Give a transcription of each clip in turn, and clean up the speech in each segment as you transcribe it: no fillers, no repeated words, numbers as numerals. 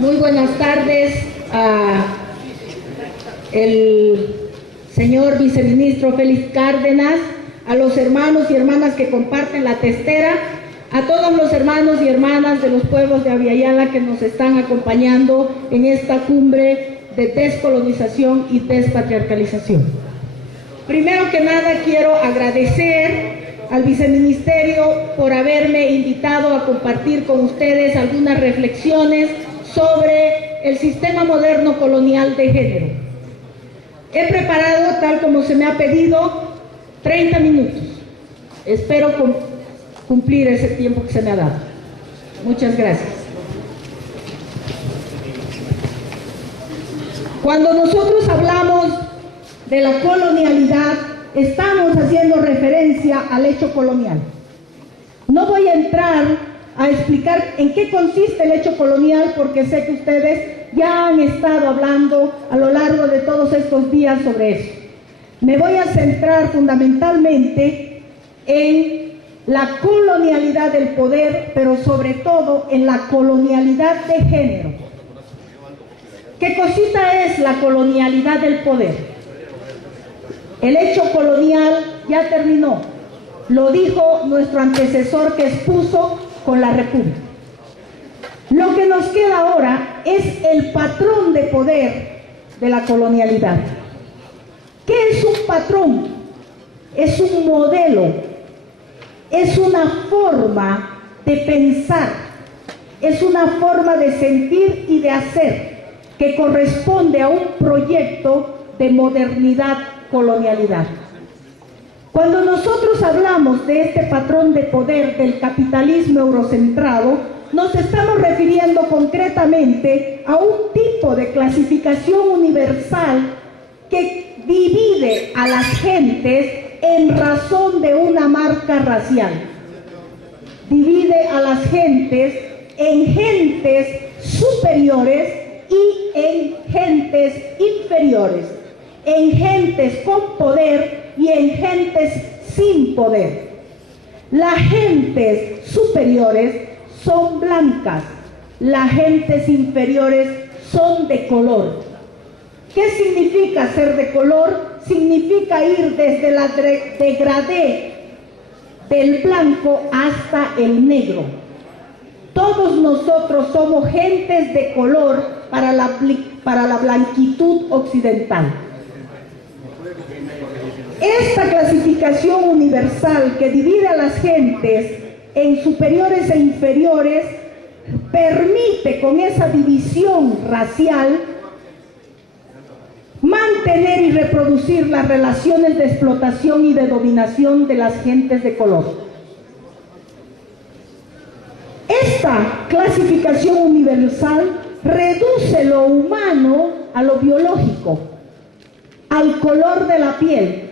Muy buenas tardes a el señor viceministro Félix Cárdenas, a los hermanos y hermanas que comparten la testera, a todos los hermanos y hermanas de los pueblos de Abya Yala que nos están acompañando en esta cumbre de descolonización y despatriarcalización. Primero que nada quiero agradecer al viceministerio por haberme invitado a compartir con ustedes algunas reflexiones sobre el sistema moderno colonial de género. He preparado, tal como se me ha pedido, 30 minutos. Espero cumplir ese tiempo que se me ha dado. Muchas gracias. Cuando nosotros hablamos de la colonialidad, estamos haciendo referencia al hecho colonial. No voy a entrar a explicar en qué consiste el hecho colonial, porque sé que ustedes ya han estado hablando a lo largo de todos estos días sobre eso. Me voy a centrar fundamentalmente en la colonialidad del poder, pero sobre todo en la colonialidad de género. ¿Qué cosita es la colonialidad del poder? El hecho colonial ya terminó, lo dijo nuestro antecesor que expuso con la República. Lo que nos queda ahora es el patrón de poder de la colonialidad. ¿Qué es un patrón? Es un modelo, es una forma de pensar, es una forma de sentir y de hacer que corresponde a un proyecto de modernidad, colonialidad. Cuando nosotros hablamos de este patrón de poder del capitalismo eurocentrado, nos estamos refiriendo concretamente a un tipo de clasificación universal que divide a las gentes en razón de una marca racial. Divide a las gentes en gentes superiores y en gentes inferiores, en gentes con poder y en gentes sin poder. Las gentes superiores son blancas, las gentes inferiores son de color. ¿Qué significa ser de color? Significa ir desde la degradé del blanco hasta el negro. Todos nosotros somos gentes de color para la blanquitud occidental. Esta clasificación universal que divide a las gentes en superiores e inferiores permite, con esa división racial, mantener y reproducir las relaciones de explotación y de dominación de las gentes de color. Esta clasificación universal reduce lo humano a lo biológico, al color de la piel.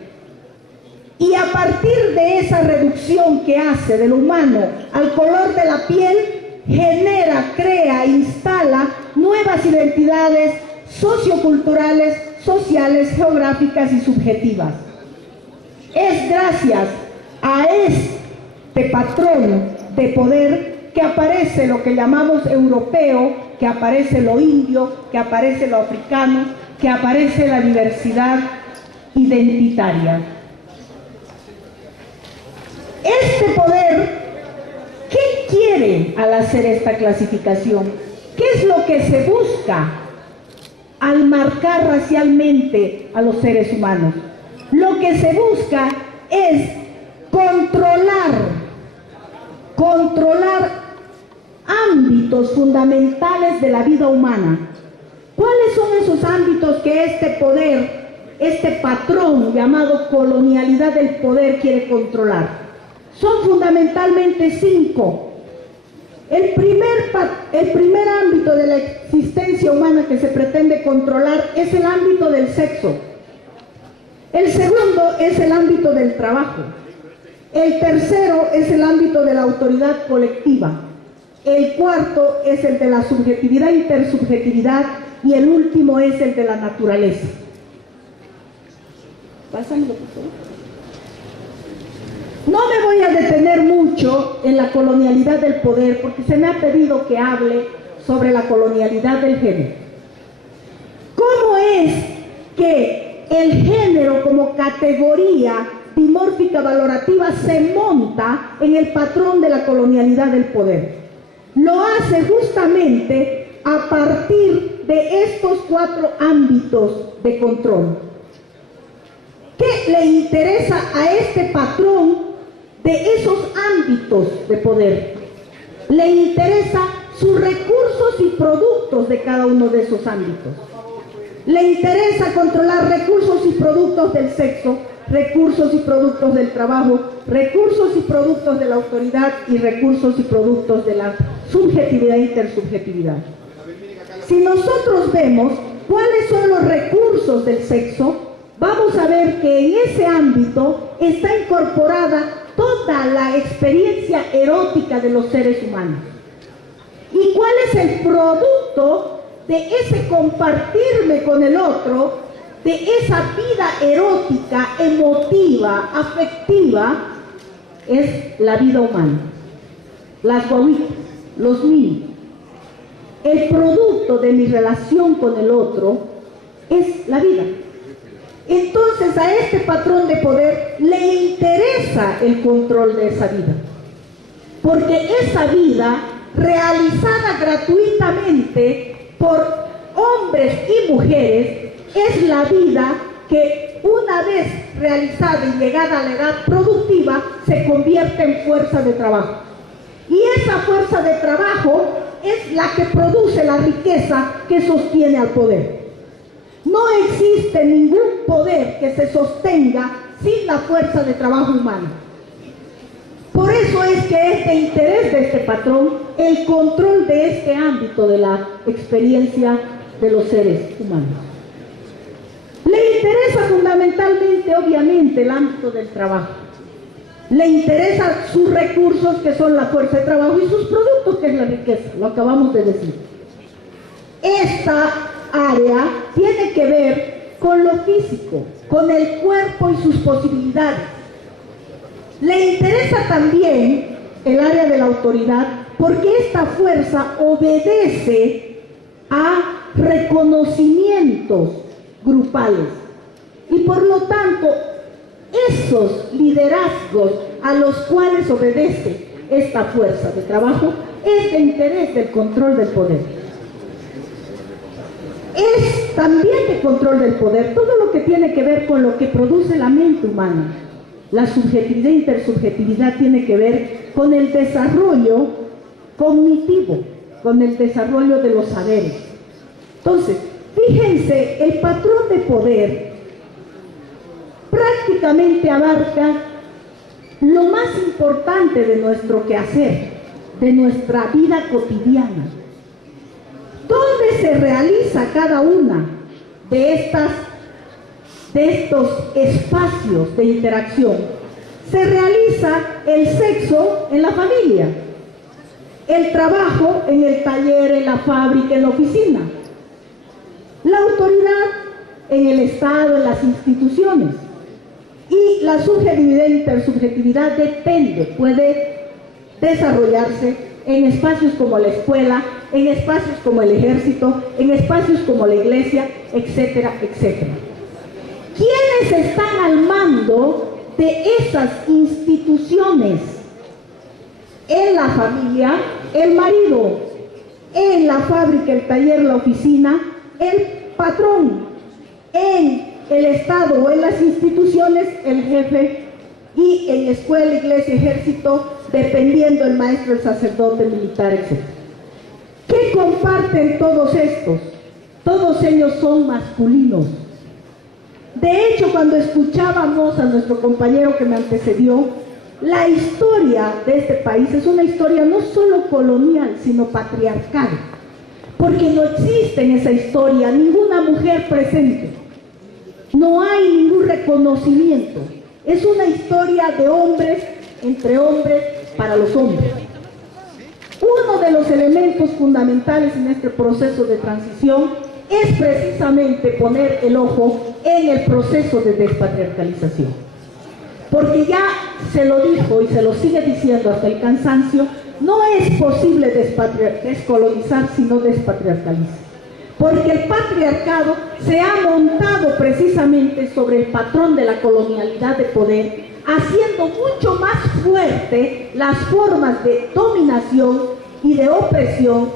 Y a partir de esa reducción que hace del humano al color de la piel, genera, crea, instala nuevas identidades socioculturales, sociales, geográficas y subjetivas. Es gracias a este patrón de poder que aparece lo que llamamos europeo, que aparece lo indio, que aparece lo africano, que aparece la diversidad identitaria. Este poder, ¿qué quiere al hacer esta clasificación? ¿Qué es lo que se busca al marcar racialmente a los seres humanos? Lo que se busca es controlar ámbitos fundamentales de la vida humana. ¿Cuáles son esos ámbitos que este poder, este patrón llamado colonialidad del poder quiere controlar? Son fundamentalmente 5. El primer ámbito de la existencia humana que se pretende controlar es el ámbito del sexo. El segundo es el ámbito del trabajo. El tercero es el ámbito de la autoridad colectiva. El cuarto es el de la subjetividad, intersubjetividad, y el último es el de la naturaleza. Pásamelo, por favor. No me voy a detener mucho en la colonialidad del poder, porque se me ha pedido que hable sobre la colonialidad del género. ¿Cómo es que el género como categoría dimórfica valorativa se monta en el patrón de la colonialidad del poder? Lo hace justamente a partir de estos 4 ámbitos de control. ¿Qué le interesa a este patrón de esos ámbitos de poder? Le interesa sus recursos y productos de cada uno de esos ámbitos. Le interesa controlar recursos y productos del sexo, recursos y productos del trabajo, recursos y productos de la autoridad y recursos y productos de la subjetividad e intersubjetividad. Si nosotros vemos cuáles son los recursos del sexo, vamos a ver que en ese ámbito está incorporada toda la experiencia erótica de los seres humanos. ¿Y cuál es el producto de ese compartirme con el otro, de esa vida erótica, emotiva, afectiva? Es la vida humana, las guaguitas, los niños. El producto de mi relación con el otro es la vida. Entonces a este patrón de poder le interesa el control de esa vida, porque esa vida realizada gratuitamente por hombres y mujeres es la vida que una vez realizada y llegada a la edad productiva se convierte en fuerza de trabajo, y esa fuerza de trabajo es la que produce la riqueza que sostiene al poder. No existe ningún poder que se sostenga sin la fuerza de trabajo humano. Por eso es que es de interés de este patrón el control de este ámbito de la experiencia de los seres humanos. Le interesa fundamentalmente, obviamente, el ámbito del trabajo. Le interesan sus recursos, que son la fuerza de trabajo, y sus productos, que es la riqueza, lo acabamos de decir. Esta área tiene que ver con lo físico, con el cuerpo y sus posibilidades. Le interesa también el área de la autoridad, porque esta fuerza obedece a reconocimientos grupales, y por lo tanto esos liderazgos a los cuales obedece esta fuerza de trabajo es de interés del control del poder. Es también de control del poder todo lo que tiene que ver con lo que produce la mente humana. La subjetividad e intersubjetividad tiene que ver con el desarrollo cognitivo, con el desarrollo de los saberes. Entonces, fíjense, el patrón de poder prácticamente abarca lo más importante de nuestro quehacer, de nuestra vida cotidiana. ¿Dónde se realiza cada una de estos espacios de interacción? Se realiza el sexo en la familia, el trabajo en el taller, en la fábrica, en la oficina, la autoridad en el Estado, en las instituciones. Y la subjetividad e intersubjetividad puede desarrollarse en espacios como la escuela, en espacios como el ejército, en espacios como la iglesia, etcétera, etcétera. ¿Quiénes están al mando de esas instituciones? En la familia, el marido; en la fábrica, el taller, la oficina, el patrón; en el Estado o en las instituciones, el jefe; y en escuela, iglesia, ejército, dependiendo el maestro, el sacerdote, el militar, etc. ¿Qué comparten todos estos? Todos ellos son masculinos. De hecho, cuando escuchábamos a nuestro compañero que me antecedió, la historia de este país es una historia no solo colonial, sino patriarcal, porque no existe en esa historia ninguna mujer presente. No hay ningún reconocimiento. Es una historia de hombres, entre hombres, para los hombres. Uno de los elementos fundamentales en este proceso de transición es precisamente poner el ojo en el proceso de despatriarcalización. Porque ya se lo dijo y se lo sigue diciendo hasta el cansancio, No es posible descolonizar si no despatriarcalizar, porque el patriarcado se ha montado precisamente sobre el patrón de la colonialidad de poder, haciendo mucho más fuerte las formas de dominación y de opresión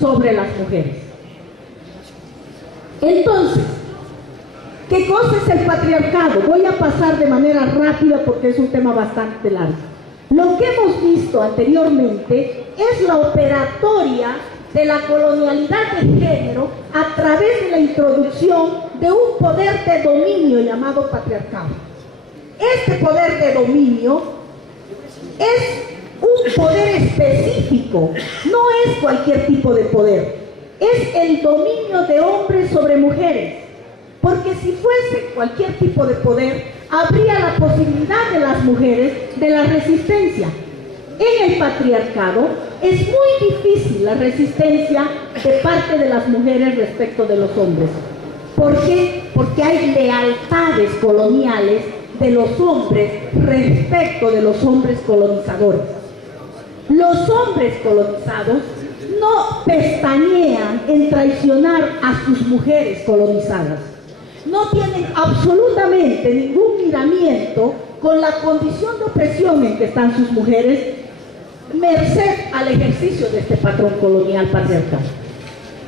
sobre las mujeres. Entonces, ¿qué cosa es el patriarcado? Voy a pasar de manera rápida porque es un tema bastante largo. Lo que hemos visto anteriormente es la operatoria de la colonialidad de género a través de la introducción de un poder de dominio llamado patriarcado. Este poder de dominio es un poder específico, no es cualquier tipo de poder, es el dominio de hombres sobre mujeres, porque si fuese cualquier tipo de poder, habría la posibilidad de las mujeres de la resistencia. En el patriarcado es muy difícil la resistencia de parte de las mujeres respecto de los hombres. ¿Por qué? Porque hay lealtades coloniales de los hombres respecto de los hombres colonizadores. Los hombres colonizados no pestañean en traicionar a sus mujeres colonizadas. No tienen absolutamente ningún miramiento con la condición de opresión en que están sus mujeres, merced al ejercicio de este patrón colonial patriarcal.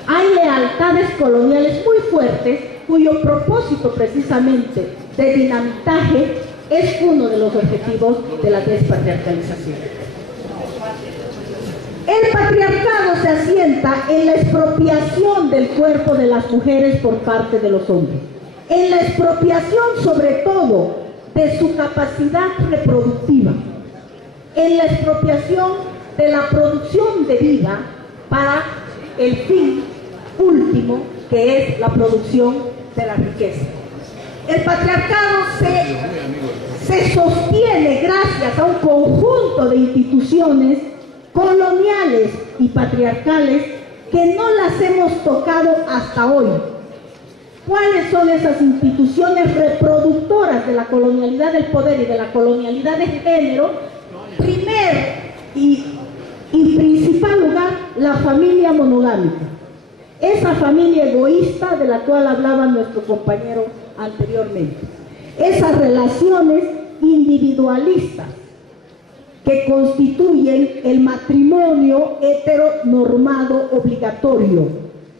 Hay lealtades coloniales muy fuertes cuyo propósito precisamente de dinamitaje es uno de los objetivos de la despatriarcalización. El patriarcado se asienta en la expropiación del cuerpo de las mujeres por parte de los hombres, en la expropiación sobre todo de su capacidad reproductiva, en la expropiación de la producción de vida para el fin último que es la producción de la riqueza. El patriarcado se sostiene gracias a un conjunto de instituciones coloniales y patriarcales que no las hemos tocado hasta hoy. ¿Cuáles son esas instituciones reproductoras de la colonialidad del poder y de la colonialidad de género? Primer y principal lugar, la familia monogámica. Esa familia egoísta de la cual hablaba nuestro compañero anteriormente. Esas relaciones individualistas que constituyen el matrimonio heteronormado obligatorio,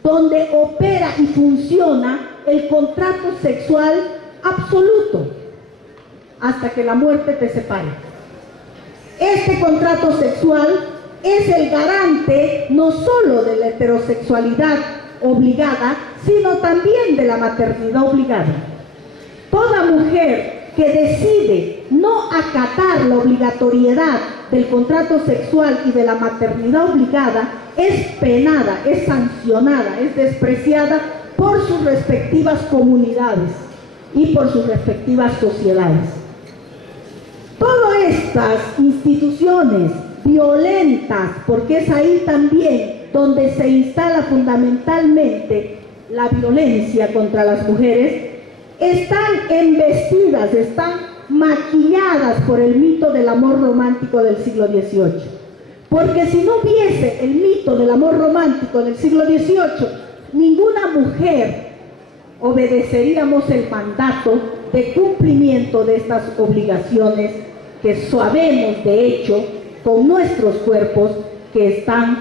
donde opera y funciona el contrato sexual absoluto hasta que la muerte te separe. Este contrato sexual es el garante no solo de la heterosexualidad obligada, sino también de la maternidad obligada. Toda mujer que decide no acatar la obligatoriedad del contrato sexual y de la maternidad obligada es penada, es sancionada, es despreciada por sus respectivas comunidades y por sus respectivas sociedades. Todas estas instituciones violentas, porque es ahí también donde se instala fundamentalmente la violencia contra las mujeres, están embestidas, están maquilladas por el mito del amor romántico del siglo XVIII. Porque si no hubiese el mito del amor romántico del siglo XVIII, ninguna mujer obedeceríamos el mandato de cumplimiento de estas obligaciones que sabemos de hecho con nuestros cuerpos que están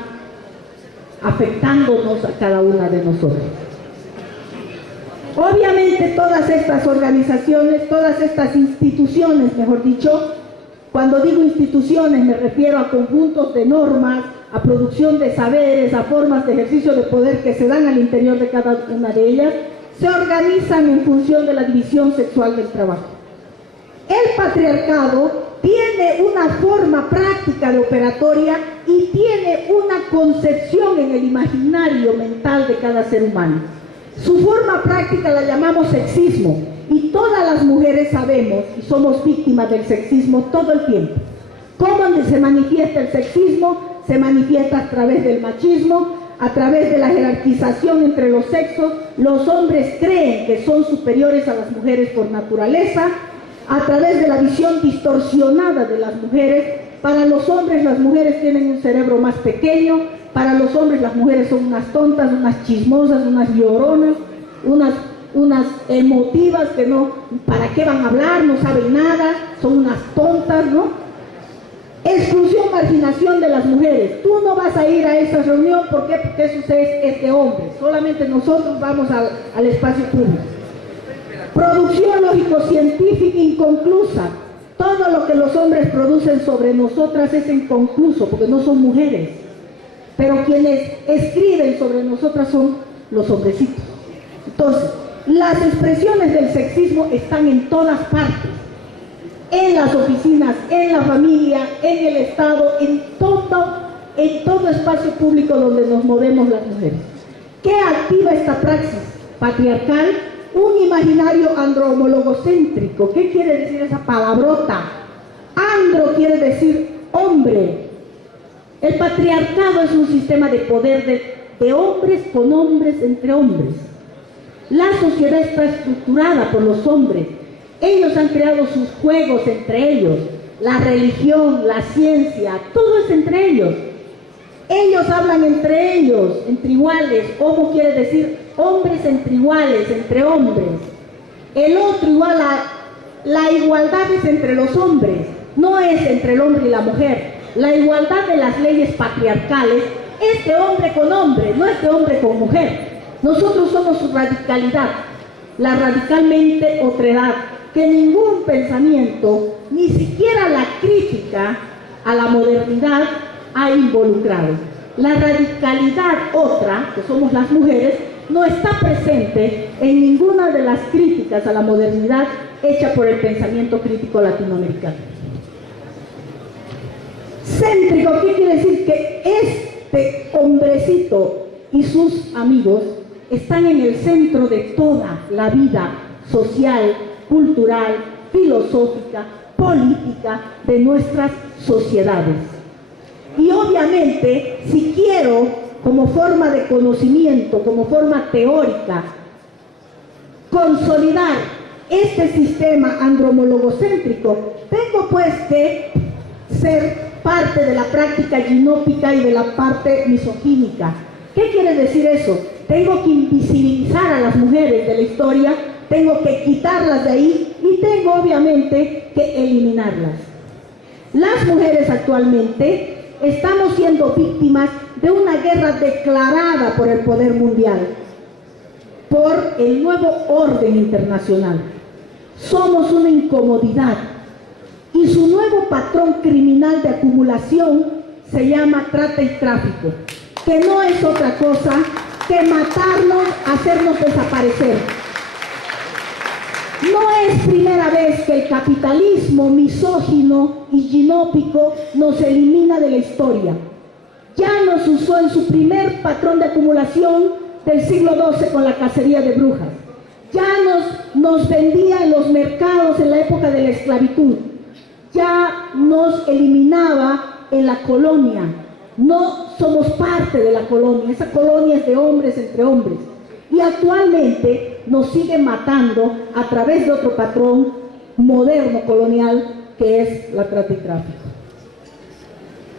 afectándonos a cada una de nosotros. Obviamente todas estas organizaciones, todas estas instituciones, mejor dicho, cuando digo instituciones me refiero a conjuntos de normas, a producción de saberes, a formas de ejercicio de poder que se dan al interior de cada una de ellas, se organizan en función de la división sexual del trabajo. El patriarcado tiene una forma práctica de operatoria y tiene una concepción en el imaginario mental de cada ser humano. Su forma práctica la llamamos sexismo y todas las mujeres sabemos y somos víctimas del sexismo todo el tiempo. ¿Cómo se manifiesta el sexismo? Se manifiesta a través del machismo, a través de la jerarquización entre los sexos. Los hombres creen que son superiores a las mujeres por naturaleza, a través de la visión distorsionada de las mujeres Para los hombres las mujeres tienen un cerebro más pequeño, para los hombres las mujeres son unas tontas, unas chismosas, unas lloronas, unas emotivas que no, ¿para qué van a hablar? No saben nada, son unas tontas, ¿no? Exclusión, marginación de las mujeres. Tú no vas a ir a esa reunión, ¿por qué? Porque eso es de hombres, solamente nosotros vamos al espacio público. Producción lógico-científica inconclusa. Todo lo que los hombres producen sobre nosotras es inconcluso, porque no son mujeres. Pero quienes escriben sobre nosotras son los hombrecitos. Entonces, las expresiones del sexismo están en todas partes. En las oficinas, en la familia, en el Estado, en todo espacio público donde nos movemos las mujeres. ¿Qué activa esta praxis patriarcal? Un imaginario andromologocéntrico. ¿Qué quiere decir esa palabrota? Andro quiere decir hombre. El patriarcado es un sistema de poder de hombres con hombres entre hombres. La sociedad está estructurada por los hombres. Ellos han creado sus juegos entre ellos. La religión, la ciencia, todo es entre ellos. Ellos hablan entre ellos, entre iguales. Homo quiere decir hombres entre iguales, entre hombres. El otro igual a la igualdad es entre los hombres, no es entre el hombre y la mujer. La igualdad de las leyes patriarcales es de hombre con hombre, no es de hombre con mujer. Nosotros somos su radicalidad, la radicalmente otredad, que ningún pensamiento, ni siquiera la crítica a la modernidad ha involucrado. La radicalidad otra, que somos las mujeres, no está presente en ninguna de las críticas a la modernidad hecha por el pensamiento crítico latinoamericano. Céntrico, ¿qué quiere decir? Que este hombrecito y sus amigos están en el centro de toda la vida social, cultural, filosófica, política de nuestras sociedades. Y obviamente, si quiero, como forma de conocimiento, como forma teórica, consolidar este sistema andromologocéntrico, tengo pues que ser parte de la práctica ginópica y de la parte misogínica. ¿Qué quiere decir eso? Tengo que invisibilizar a las mujeres de la historia, tengo que quitarlas de ahí y tengo obviamente que eliminarlas. Las mujeres actualmente estamos siendo víctimas de una guerra declarada por el poder mundial, por el nuevo orden internacional. Somos una incomodidad y su nuevo patrón criminal de acumulación se llama trata y tráfico, que no es otra cosa que matarnos, hacernos desaparecer. No es primera vez que el capitalismo misógino y ginópico nos elimina de la historia. Ya nos usó en su primer patrón de acumulación del siglo XII con la cacería de brujas. Ya nos vendía en los mercados en la época de la esclavitud. Ya nos eliminaba en la colonia. No somos parte de la colonia. Esa colonia es de hombres entre hombres. Y actualmente nos sigue matando a través de otro patrón moderno colonial que es la trata y tráfico.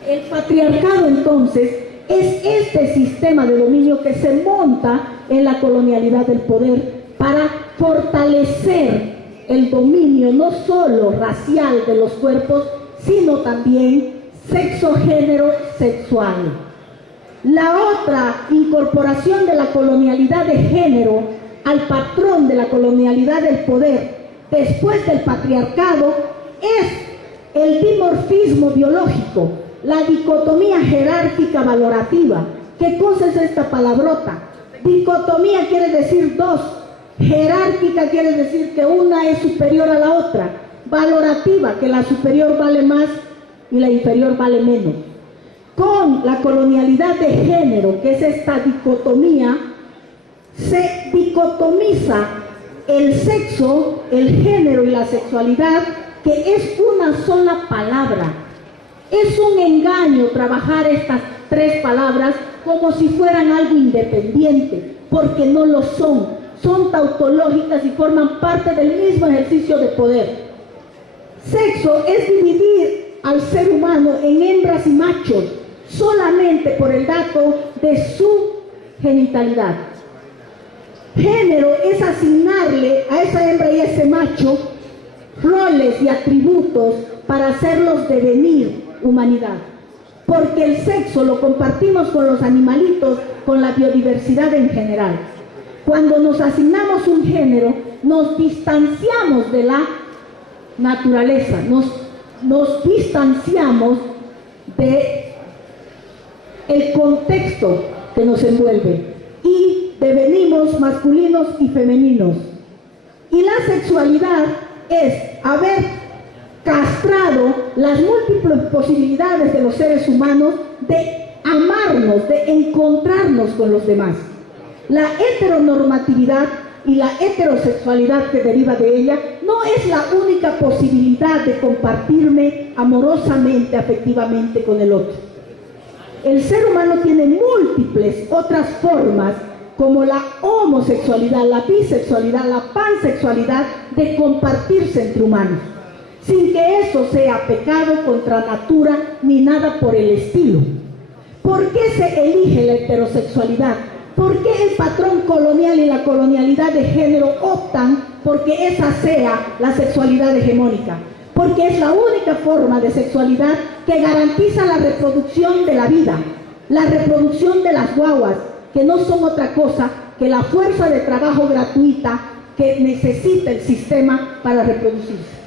El patriarcado entonces es este sistema de dominio que se monta en la colonialidad del poder para fortalecer el dominio no solo racial de los cuerpos, sino también sexo, género, sexual. La otra incorporación de la colonialidad de género al patrón de la colonialidad del poder después del patriarcado es el dimorfismo biológico, la dicotomía jerárquica valorativa. ¿Qué cosa es esta palabrota? Dicotomía quiere decir dos, jerárquica quiere decir que una es superior a la otra, valorativa, que la superior vale más y la inferior vale menos. Con la colonialidad de género, que es esta dicotomía, se dicotomiza el sexo, el género y la sexualidad, que es una sola palabra. Es un engaño trabajar estas tres palabras como si fueran algo independiente, porque no lo son. Son tautológicas y forman parte del mismo ejercicio de poder. Sexo es dividir al ser humano en hembras y machos solamente por el dato de su genitalidad. Género es asignarle a esa hembra y a ese macho roles y atributos para hacerlos devenir humanidad. Porque el sexo lo compartimos con los animalitos, con la biodiversidad en general. Cuando nos asignamos un género, nos distanciamos de la naturaleza, nos distanciamos de el contexto que nos envuelve y devenimos masculinos y femeninos. Y la sexualidad es haber castrado las múltiples posibilidades de los seres humanos de amarnos, de encontrarnos con los demás. La heteronormatividad y la heterosexualidad que deriva de ella no es la única posibilidad de compartirme amorosamente, afectivamente con el otro. El ser humano tiene múltiples otras formas, como la homosexualidad, la bisexualidad, la pansexualidad, de compartirse entre humanos, sin que eso sea pecado contra natura ni nada por el estilo. ¿Por qué se elige la heterosexualidad? ¿Por qué el patrón colonial y la colonialidad de género optan porque esa sea la sexualidad hegemónica? Porque es la única forma de sexualidad que garantiza la reproducción de la vida, la reproducción de las guaguas, que no son otra cosa que la fuerza de trabajo gratuita que necesita el sistema para reproducirse.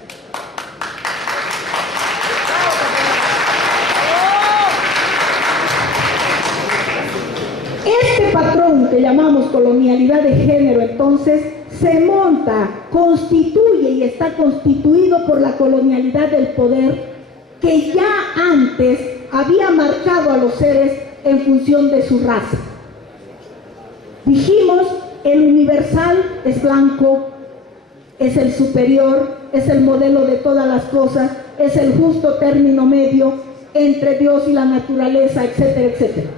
Este patrón que llamamos colonialidad de género, entonces, se monta, constituye y está constituido por la colonialidad del poder que ya antes había marcado a los seres en función de su raza. Dijimos, el universal es blanco, es el superior, es el modelo de todas las cosas, es el justo término medio entre Dios y la naturaleza, etcétera, etcétera.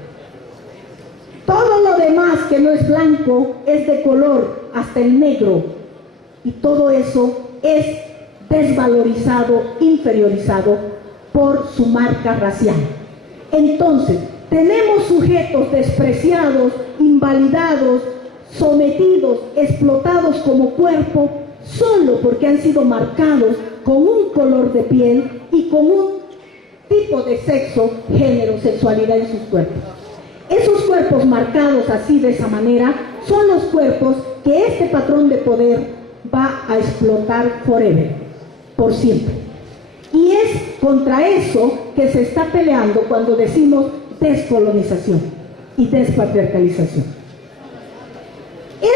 Todo lo demás que no es blanco es de color, hasta el negro, y todo eso es desvalorizado, inferiorizado por su marca racial. Entonces, tenemos sujetos despreciados, invalidados, sometidos, explotados como cuerpo, solo porque han sido marcados con un color de piel y con un tipo de sexo, género, sexualidad en sus cuerpos. Esos cuerpos marcados así, de esa manera, son los cuerpos que este patrón de poder va a explotar forever, por siempre. Y es contra eso que se está peleando cuando decimos descolonización y despatriarcalización.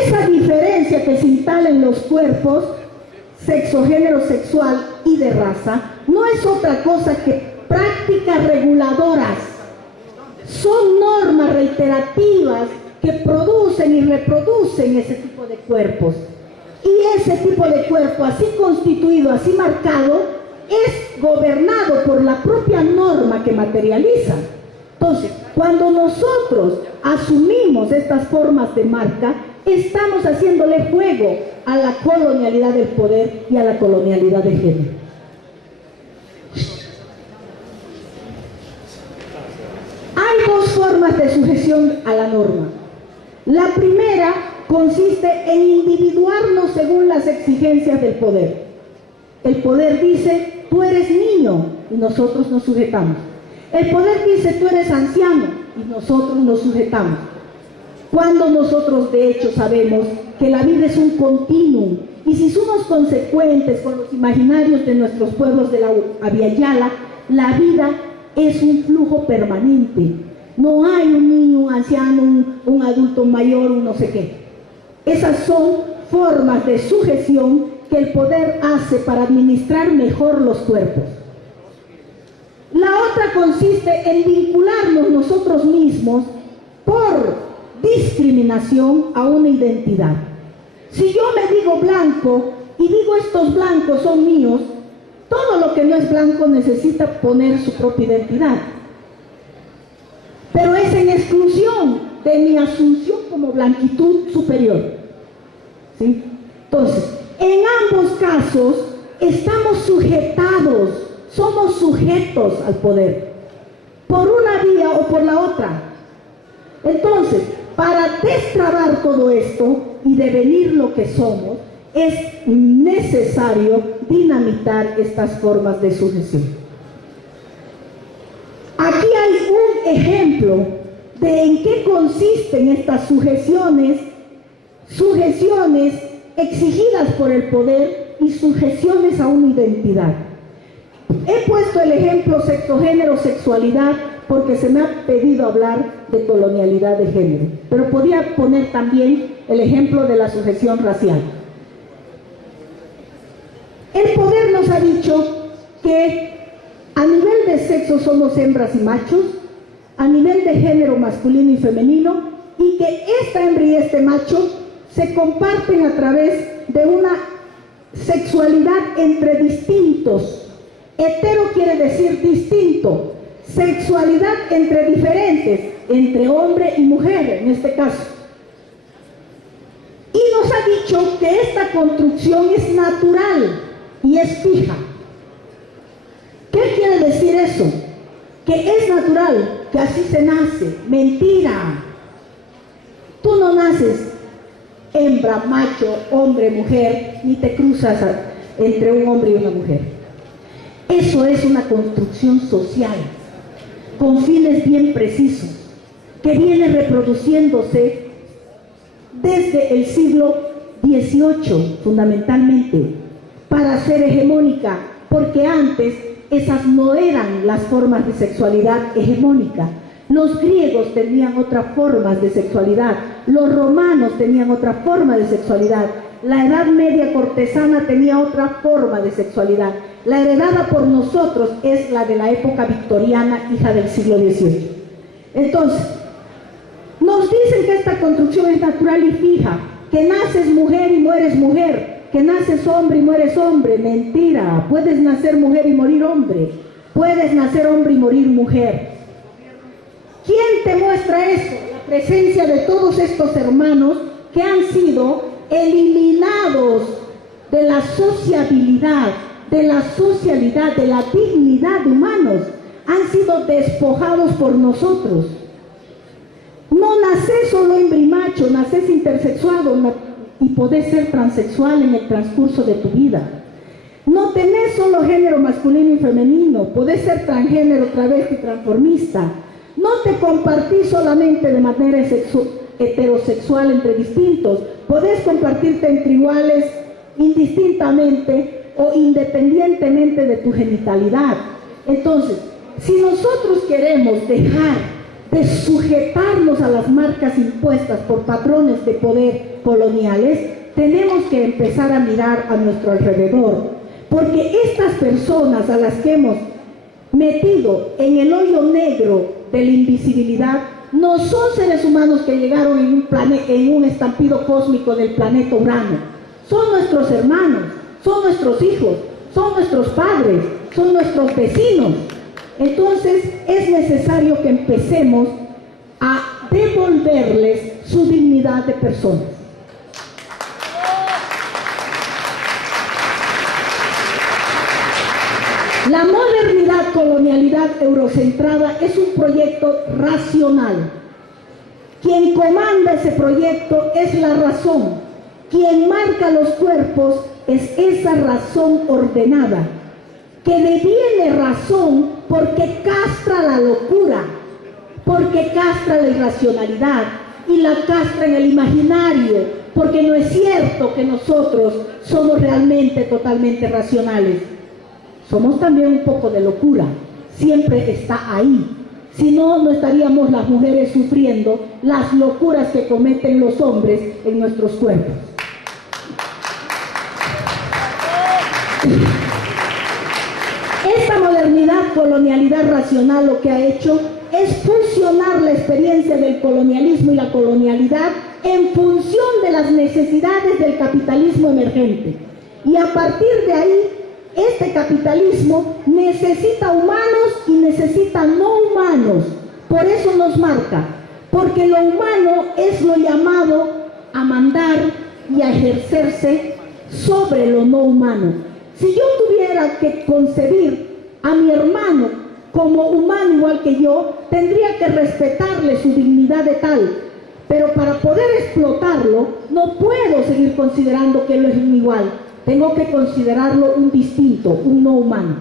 Esa diferencia que se instala en los cuerpos, sexo, género sexual y de raza, no es otra cosa que prácticas reguladoras. Son normas reiterativas que producen y reproducen ese tipo de cuerpos. Y ese tipo de cuerpo, así constituido, así marcado, es gobernado por la propia norma que materializa. Entonces, cuando nosotros asumimos estas formas de marca, estamos haciéndole juego a la colonialidad del poder y a la colonialidad de género. Hay dos formas de sujeción a la norma. La primera consiste en individuarnos según las exigencias del poder. El poder dice, tú eres niño, y nosotros nos sujetamos. El poder dice, tú eres anciano, y nosotros nos sujetamos. Cuando nosotros de hecho sabemos que la vida es un continuum, y si somos consecuentes con los imaginarios de nuestros pueblos de la Abya-Yala, la vida es un flujo permanente. No hay un niño, un anciano, un adulto mayor, un no sé qué. Esas son formas de sujeción que el poder hace para administrar mejor los cuerpos. La otra consiste en vincularnos nosotros mismos por discriminación a una identidad. Si yo me digo blanco y digo estos blancos son míos, todo lo que no es blanco necesita poner su propia identidad. Pero es en exclusión de mi asunción como blanquitud superior. ¿Sí? Entonces, en ambos casos estamos sujetados somos sujetos al poder, por una vía o por la otra. Entonces, para destrabar todo esto y devenir lo que somos, es necesario dinamitar estas formas de sujeción. Aquí hay un ejemplo de en qué consisten estas sujeciones exigidas por el poder y sujeciones a una identidad. He puesto el ejemplo sexo, género, sexualidad, porque se me ha pedido hablar de colonialidad de género, pero podía poner también el ejemplo de la sujeción racial. El poder nos ha dicho que a nivel de sexo somos hembras y machos, a nivel de género masculino y femenino, y que esta hembra y este macho se comparten a través de una sexualidad entre distintos. Hetero quiere decir distinto, sexualidad entre diferentes, entre hombre y mujer en este caso. Y nos ha dicho que esta construcción es natural y es fija. ¿Qué quiere decir eso? Que es natural, que así se nace. Mentira. Tú no naces hembra, macho, hombre, mujer, ni te cruzas entre un hombre y una mujer. Eso es una construcción social, con fines bien precisos, que viene reproduciéndose desde el siglo XVIII, fundamentalmente, para ser hegemónica, porque antes esas no eran las formas de sexualidad hegemónica. Los griegos tenían otras formas de sexualidad, los romanos tenían otra forma de sexualidad, la Edad Media cortesana tenía otra forma de sexualidad. La heredada por nosotros es la de la época victoriana, hija del siglo XVIII. Entonces, nos dicen que esta construcción es natural y fija, que naces mujer y mueres mujer, que naces hombre y mueres hombre. Mentira, puedes nacer mujer y morir hombre, puedes nacer hombre y morir mujer. ¿Quién te muestra esto? La presencia de todos estos hermanos que han sido eliminados de la sociabilidad, de la socialidad, de la dignidad de humanos, han sido despojados por nosotros. No nacés solo hembra y macho, nacés intersexuado y podés ser transexual en el transcurso de tu vida. No tenés solo género masculino y femenino, podés ser transgénero, travesti, transformista. No te compartís solamente de manera heterosexual entre distintos, podés compartirte entre iguales indistintamente o independientemente de tu genitalidad. Entonces, si nosotros queremos dejar de sujetarnos a las marcas impuestas por patrones de poder coloniales, tenemos que empezar a mirar a nuestro alrededor, porque estas personas a las que hemos metido en el hoyo negro de la invisibilidad no son seres humanos que llegaron en un estampido cósmico del planeta Urano. Son nuestros hermanos, son nuestros hijos, son nuestros padres, son nuestros vecinos. Entonces es necesario que empecemos a devolverles su dignidad de personas. La modernidad, colonialidad eurocentrada es un proyecto racional. Quien comanda ese proyecto es la razón. Quien marca los cuerpos es esa razón ordenada, que deviene razón porque castra la locura, porque castra la irracionalidad y la castra en el imaginario, porque no es cierto que nosotros somos realmente totalmente racionales. Somos también un poco de locura, siempre está ahí. Si no, no estaríamos las mujeres sufriendo las locuras que cometen los hombres en nuestros cuerpos. Esta modernidad, colonialidad racional, lo que ha hecho es fusionar la experiencia del colonialismo y la colonialidad en función de las necesidades del capitalismo emergente. Y a partir de ahí, este capitalismo necesita humanos y necesita no humanos. Por eso nos marca, porque lo humano es lo llamado a mandar y a ejercerse sobre lo no humano. Si yo tuviera que concebir a mi hermano como humano igual que yo, tendría que respetarle su dignidad de tal, pero para poder explotarlo no puedo seguir considerando que él es un igual, tengo que considerarlo un distinto, un no humano.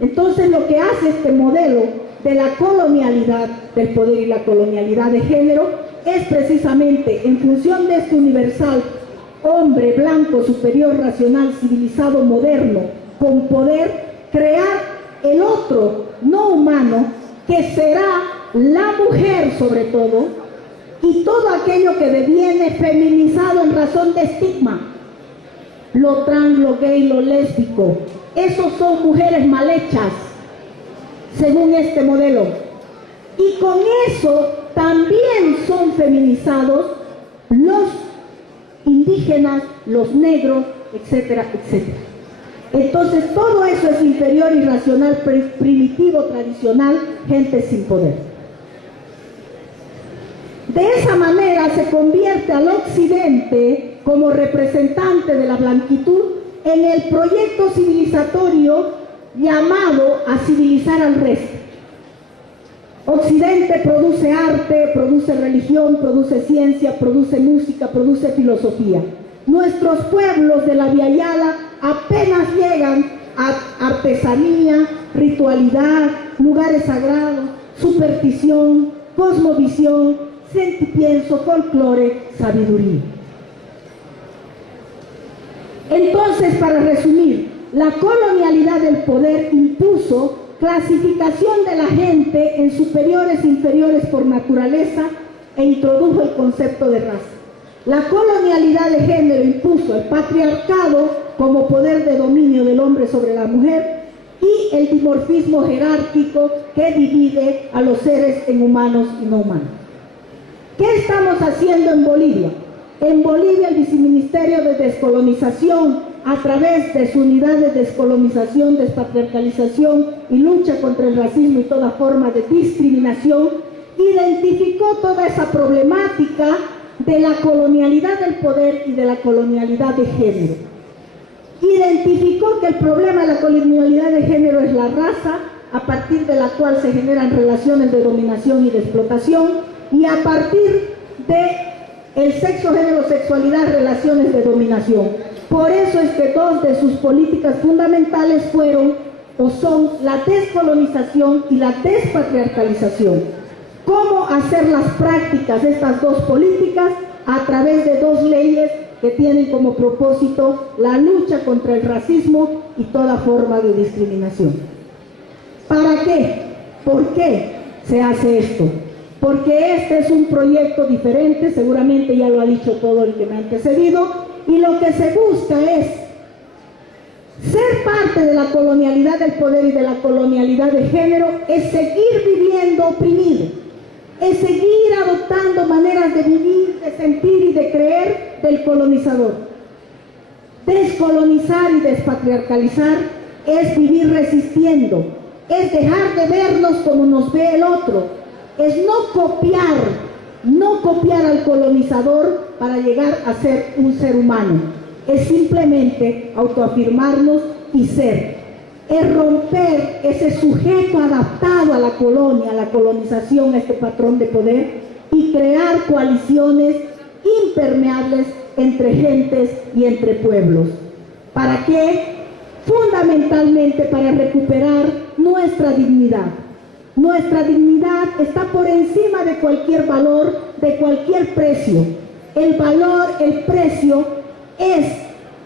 Entonces lo que hace este modelo de la colonialidad del poder y la colonialidad de género es precisamente, en función de este universal hombre blanco, superior, racional, civilizado, moderno, con poder, crear el otro no humano, que será la mujer sobre todo, y todo aquello que deviene feminizado en razón de estigma, lo trans, lo gay, lo lésbico, esos son mujeres mal hechas, según este modelo, y con eso también son feminizados los indígenas, los negros, etcétera, etcétera. Entonces todo eso es inferior, irracional, primitivo, tradicional, gente sin poder. De esa manera se convierte al occidente como representante de la blanquitud en el proyecto civilizatorio llamado a civilizar al resto. Occidente produce arte, produce religión, produce ciencia, produce música, produce filosofía. Nuestros pueblos de la Via Yala apenas llegan a artesanía, ritualidad, lugares sagrados, superstición, cosmovisión, sentipienso, folclore, sabiduría. Entonces, para resumir, la colonialidad del poder impuso clasificación de la gente en superiores e inferiores por naturaleza e introdujo el concepto de raza. La colonialidad de género impuso el patriarcado como poder de dominio del hombre sobre la mujer y el dimorfismo jerárquico que divide a los seres en humanos y no humanos. ¿Qué estamos haciendo en Bolivia? En Bolivia el Viceministerio de Descolonización, a través de su unidad de descolonización, despatriarcalización y lucha contra el racismo y toda forma de discriminación, identificó toda esa problemática de la colonialidad del poder y de la colonialidad de género. Identificó que el problema de la colonialidad de género es la raza, a partir de la cual se generan relaciones de dominación y de explotación, y a partir de el sexo, género, sexualidad, relaciones de dominación. Por eso es que dos de sus políticas fundamentales fueron o son la descolonización y la despatriarcalización. ¿Cómo hacer las prácticas de estas dos políticas? A través de dos leyes que tienen como propósito la lucha contra el racismo y toda forma de discriminación. ¿Para qué? ¿Por qué se hace esto? Porque este es un proyecto diferente, seguramente ya lo ha dicho todo el que me ha antecedido, y lo que se busca es ser parte de la colonialidad del poder y de la colonialidad de género, es seguir viviendo oprimido, es seguir adoptando maneras de vivir, de sentir y de creer del colonizador. Descolonizar y despatriarcalizar es vivir resistiendo, es dejar de vernos como nos ve el otro, es no copiar al colonizador para llegar a ser un ser humano, es simplemente autoafirmarnos y ser, es romper ese sujeto adaptado a la colonia, a la colonización, a este patrón de poder, y crear coaliciones impermeables entre gentes y entre pueblos. ¿Para qué? Fundamentalmente para recuperar nuestra dignidad. Nuestra dignidad está por encima de cualquier valor, de cualquier precio. El valor, el precio es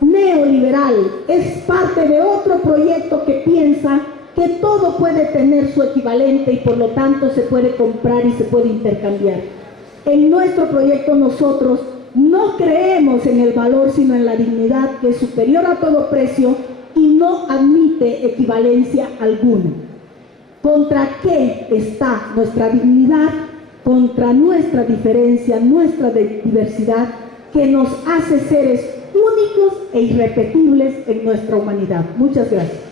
neoliberal, es parte de otro proyecto que piensa que todo puede tener su equivalente y por lo tanto se puede comprar y se puede intercambiar. En nuestro proyecto nosotros no creemos en el valor sino en la dignidad, que es superior a todo precio y no admite equivalencia alguna. ¿Contra qué está nuestra dignidad? Contra nuestra diferencia, nuestra diversidad, que nos hace seres únicos e irrepetibles en nuestra humanidad. Muchas gracias.